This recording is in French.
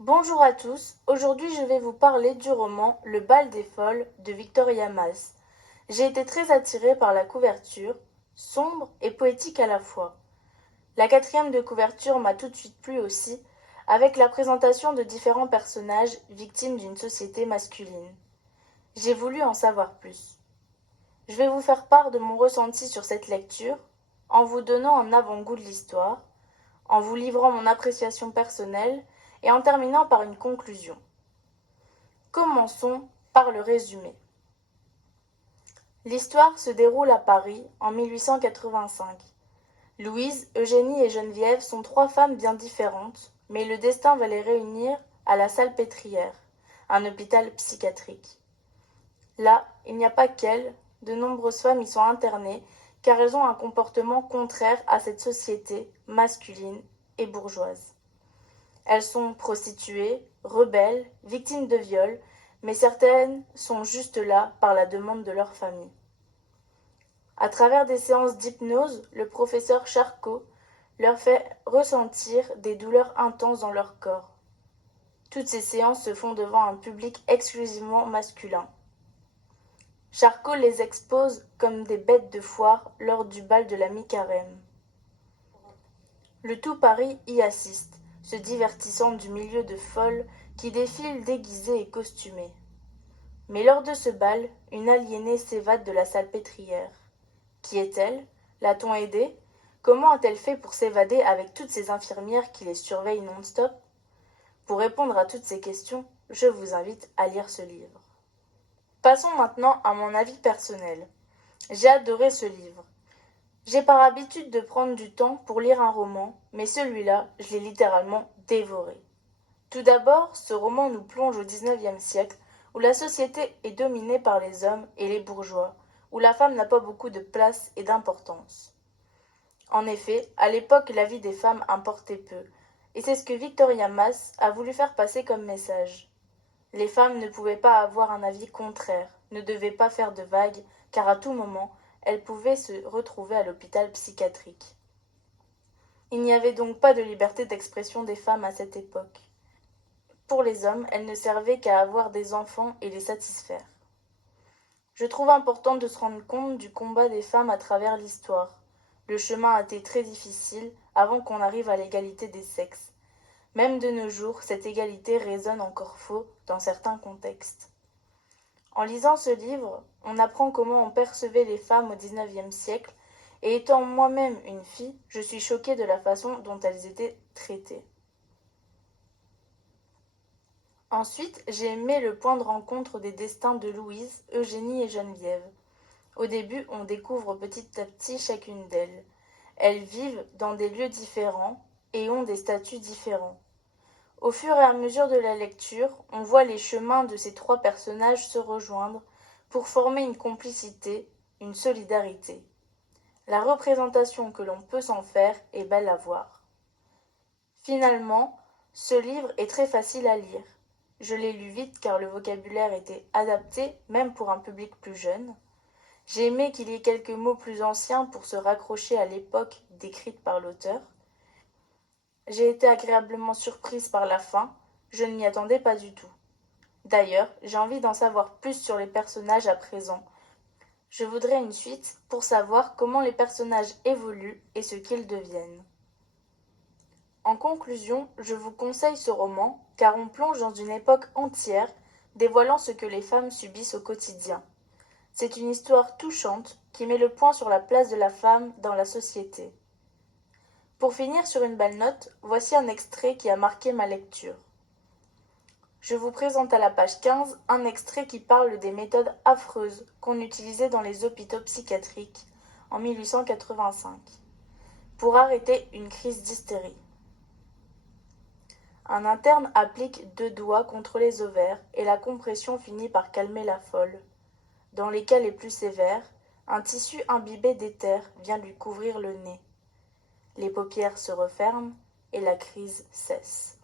Bonjour à tous, aujourd'hui je vais vous parler du roman Le bal des folles de Victoria Mas. J'ai été très attirée par la couverture, sombre et poétique à la fois. La quatrième de couverture m'a tout de suite plu aussi, avec la présentation de différents personnages victimes d'une société masculine. J'ai voulu en savoir plus. Je vais vous faire part de mon ressenti sur cette lecture, en vous donnant un avant-goût de l'histoire, en vous livrant mon appréciation personnelle et en terminant par une conclusion. Commençons par le résumé. L'histoire se déroule à Paris en 1885. Louise, Eugénie et Geneviève sont trois femmes bien différentes, mais le destin va les réunir à la Salpêtrière, un hôpital psychiatrique. Là, il n'y a pas qu'elles, de nombreuses femmes y sont internées car elles ont un comportement contraire à cette société masculine et bourgeoise. Elles sont prostituées, rebelles, victimes de viols, mais certaines sont juste là par la demande de leur famille. À travers des séances d'hypnose, le professeur Charcot leur fait ressentir des douleurs intenses dans leur corps. Toutes ces séances se font devant un public exclusivement masculin. Charcot les expose comme des bêtes de foire lors du bal de la mi-carême. Le tout Paris y assiste, se divertissant du milieu de folles qui défilent déguisées et costumées. Mais lors de ce bal, une aliénée s'évade de la salpêtrière. Qui est-elle? L'a-t-on aidée? Comment a-t-elle fait pour s'évader avec toutes ces infirmières qui les surveillent non-stop? Pour répondre à toutes ces questions, je vous invite à lire ce livre. Passons maintenant à mon avis personnel. J'ai adoré ce livre. J'ai par habitude de prendre du temps pour lire un roman, mais celui-là, je l'ai littéralement dévoré. Tout d'abord, ce roman nous plonge au XIXe siècle, où la société est dominée par les hommes et les bourgeois, où la femme n'a pas beaucoup de place et d'importance. En effet, à l'époque, la vie des femmes importait peu, et c'est ce que Victoria Mas a voulu faire passer comme message. Les femmes ne pouvaient pas avoir un avis contraire, ne devaient pas faire de vagues, car à tout moment, elles pouvaient se retrouver à l'hôpital psychiatrique. Il n'y avait donc pas de liberté d'expression des femmes à cette époque. Pour les hommes, elles ne servaient qu'à avoir des enfants et les satisfaire. Je trouve important de se rendre compte du combat des femmes à travers l'histoire. Le chemin a été très difficile avant qu'on arrive à l'égalité des sexes. Même de nos jours, cette égalité résonne encore faux dans certains contextes. En lisant ce livre, on apprend comment on percevait les femmes au XIXe siècle, et étant moi-même une fille, je suis choquée de la façon dont elles étaient traitées. Ensuite, j'ai aimé le point de rencontre des destins de Louise, Eugénie et Geneviève. Au début, on découvre petit à petit chacune d'elles. Elles vivent dans des lieux différents et ont des statuts différents. Au fur et à mesure de la lecture, on voit les chemins de ces trois personnages se rejoindre pour former une complicité, une solidarité. La représentation que l'on peut s'en faire est belle à voir. Finalement, ce livre est très facile à lire. Je l'ai lu vite car le vocabulaire était adapté, même pour un public plus jeune. J'ai aimé qu'il y ait quelques mots plus anciens pour se raccrocher à l'époque décrite par l'auteur. J'ai été agréablement surprise par la fin, je ne m'y attendais pas du tout. D'ailleurs, j'ai envie d'en savoir plus sur les personnages à présent. Je voudrais une suite pour savoir comment les personnages évoluent et ce qu'ils deviennent. En conclusion, je vous conseille ce roman car on plonge dans une époque entière, dévoilant ce que les femmes subissent au quotidien. C'est une histoire touchante qui met le point sur la place de la femme dans la société. Pour finir sur une belle note, voici un extrait qui a marqué ma lecture. Je vous présente à la page 15 un extrait qui parle des méthodes affreuses qu'on utilisait dans les hôpitaux psychiatriques en 1885 pour arrêter une crise d'hystérie. Un interne applique 2 doigts contre les ovaires et la compression finit par calmer la folle. Dans les cas les plus sévères, un tissu imbibé d'éther vient lui couvrir le nez. Les paupières se referment et la crise cesse.